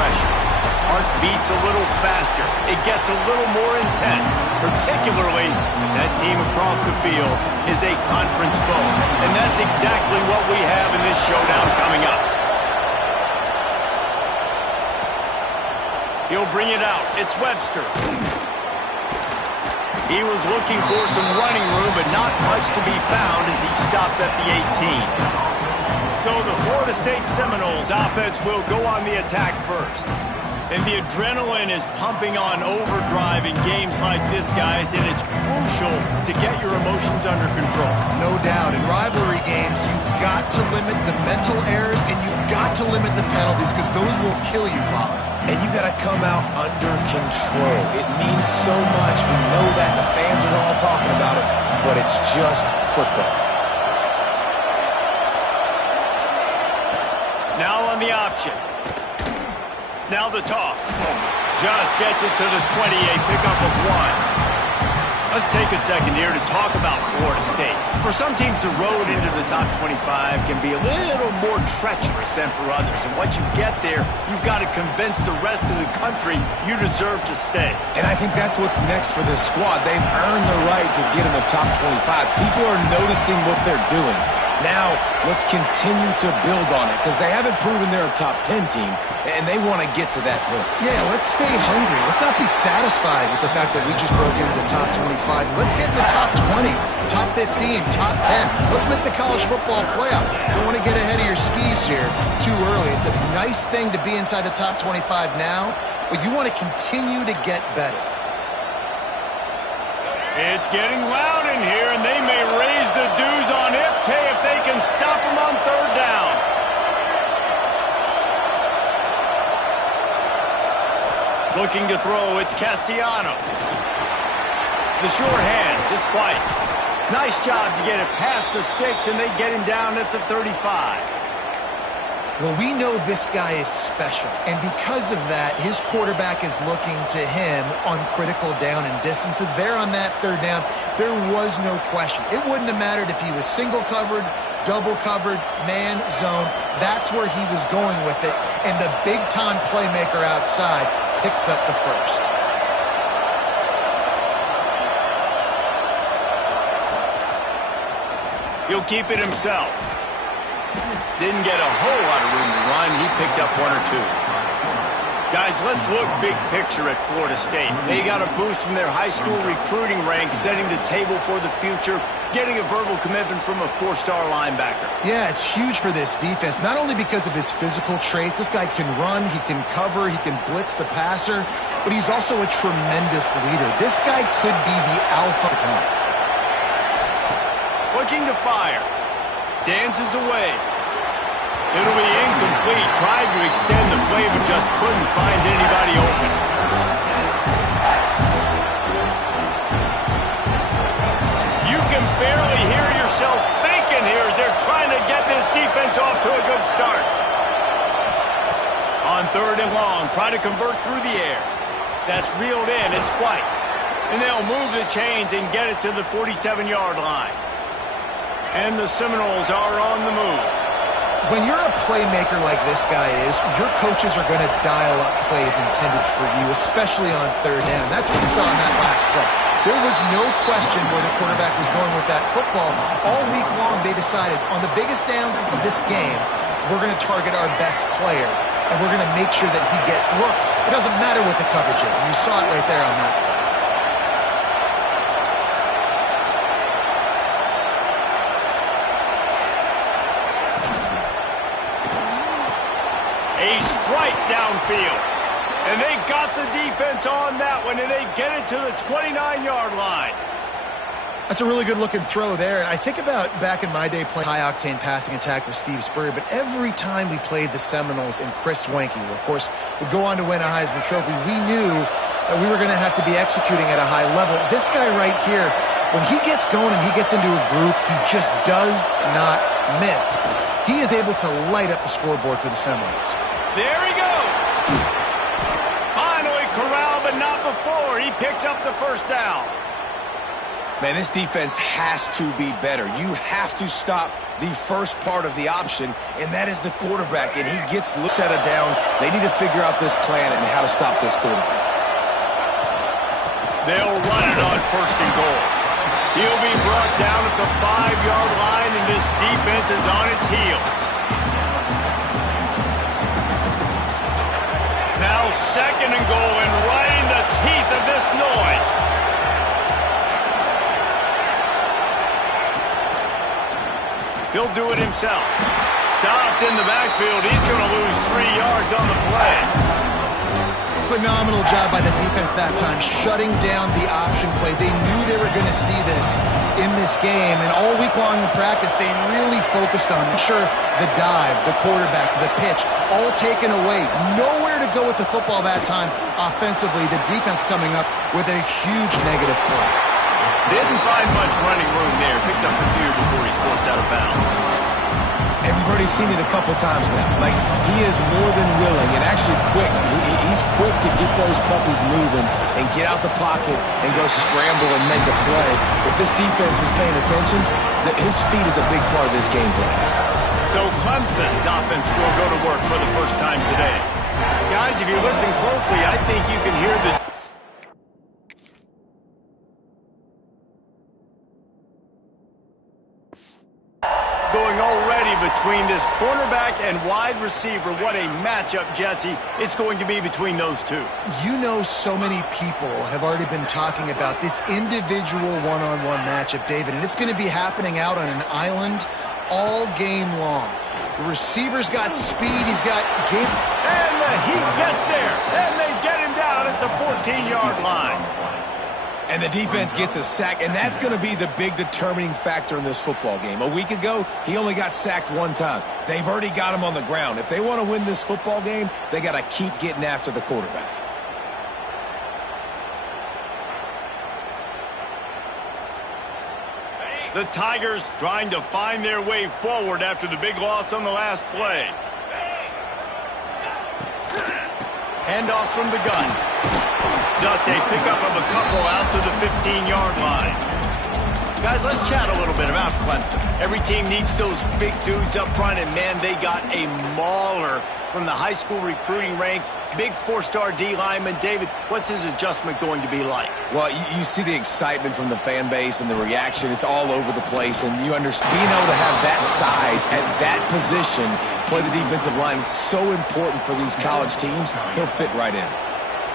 pressure. Heart beats a little faster. It gets a little more intense, particularly if that team across the field is a conference foe. And that's exactly what we have in this showdown coming up. He'll bring it out. It's Webster. He was looking for some running room, but not much to be found as he stopped at the 18. So the Florida State Seminoles offense will go on the attack first. And the adrenaline is pumping on overdrive in games like this, guys, and it's crucial to get your emotions under control. No doubt. In rivalry games, you've got to limit the mental errors, and you've got to limit the penalties, because those will kill you, Pollard. And you got to come out under control. It means so much. We know that. The fans are all talking about it, but it's just football. Now on the option. Now the toss. Just gets it to the 20, a pickup of 1. Let's take a second here to talk about Florida State. For some teams, the road into the top 25 can be a little more treacherous than for others. And once you get there, you've got to convince the rest of the country you deserve to stay. And I think that's what's next for this squad. They've earned the right to get in the top 25. People are noticing what they're doing. Now, let's continue to build on it, because they haven't proven they're a top 10 team, and they want to get to that point. Yeah, let's stay hungry. Let's not be satisfied with the fact that we just broke into the top 25. Let's get in the top 20, top 15, top 10. Let's make the college football playoff. Don't want to get ahead of your skis here too early. It's a nice thing to be inside the top 25 now, but you want to continue to get better. It's getting loud in here, and they may raise the dues on Ipte if they can stop him on third down. Looking to throw, it's Castellanos. The sure hands, it's White. Nice job to get it past the sticks, and they get him down at the 35. Well, we know this guy is special, and because of that, his quarterback is looking to him on critical down and distances. There on that third down, there was no question. It wouldn't have mattered if he was single covered, double covered, man, zone. That's where he was going with it, and the big-time playmaker outside picks up the first. He'll keep it himself. Didn't get a whole lot of room to run. He picked up 1 or 2. Guys, let's look big picture at Florida State. They got a boost from their high school recruiting ranks, setting the table for the future, getting a verbal commitment from a 4-star linebacker. Yeah, it's huge for this defense, not only because of his physical traits. This guy can run, he can cover, he can blitz the passer, but he's also a tremendous leader. This guy could be the alpha to come. Looking to fire. Dances away. It'll be incomplete. Tried to extend the play, but just couldn't find anybody open. You can barely hear yourself thinking here as they're trying to get this defense off to a good start. On third and long, trying to convert through the air. That's reeled in. It's White. And they'll move the chains and get it to the 47-yard line. And the Seminoles are on the move. When you're a playmaker like this guy is, your coaches are going to dial up plays intended for you, especially on third down. That's what we saw in that last play. There was no question where the quarterback was going with that football. All week long, they decided on the biggest downs of this game, we're going to target our best player, and we're going to make sure that he gets looks. It doesn't matter what the coverage is, and you saw it right there on that play. A strike downfield. And they got the defense on that one, and they get it to the 29-yard line. That's a really good-looking throw there. And I think about back in my day playing high-octane passing attack with Steve Spurrier, but every time we played the Seminoles and Chris Weinke, who, of course, would go on to win a Heisman Trophy, we knew that we were going to have to be executing at a high level. This guy right here, when he gets going and he gets into a groove, he just does not miss. He is able to light up the scoreboard for the Seminoles. There he goes. Finally corralled, but not before. He picks up the first down. Man, this defense has to be better. You have to stop the first part of the option, and that is the quarterback, and he gets a set of downs. They need to figure out this plan and how to stop this quarterback. They'll run it on 1st and goal. He'll be brought down at the 5-yard line, and this defense is on its heels. Now 2nd and goal, and right in the teeth of this noise. He'll do it himself. Stopped in the backfield. He's going to lose 3 yards on the play. Phenomenal job by the defense that time, shutting down the option play. They knew they were going to see this in this game, and all week long in practice, they really focused on the dive, the quarterback, the pitch, all taken away. Nowhere to go with the football that time offensively. The defense coming up with a huge negative play. Didn't find much running room there. Picks up a few before he's forced out of bounds. And we've already seen it a couple times now. Like, he is more than willing and actually quick. He's quick to get those puppies moving and get out the pocket and go scramble and make a play. If this defense is paying attention, his feet is a big part of this game plan. So Clemson's offense will go to work for the first time today. Guys, if you listen closely, I think you can hear the going already between this cornerback and wide receiver. What a matchup, Jesse, it's going to be between those two. You know, so many people have already been talking about this individual one-on-one matchup, David, and it's going to be happening out on an island all game long. The receiver's got speed, he's got game. And the heat gets there, and they get him down at the 14-yard line. And the defense gets a sack, and that's going to be the big determining factor in this football game. A week ago, he only got sacked 1 time. They've already got him on the ground. If they want to win this football game, they got to keep getting after the quarterback. The Tigers trying to find their way forward after the big loss on the last play. Handoff from the gun. Just a pickup of a couple out to the 15-yard line. Guys, let's chat a little bit about Clemson. Every team needs those big dudes up front, and man, they got a mauler from the high school recruiting ranks. Big 4-star D lineman. David, what's his adjustment going to be like? Well, you see the excitement from the fan base and the reaction. It's all over the place, and you understand being able to have that size at that position, play the defensive line, is so important for these college teams. He'll fit right in.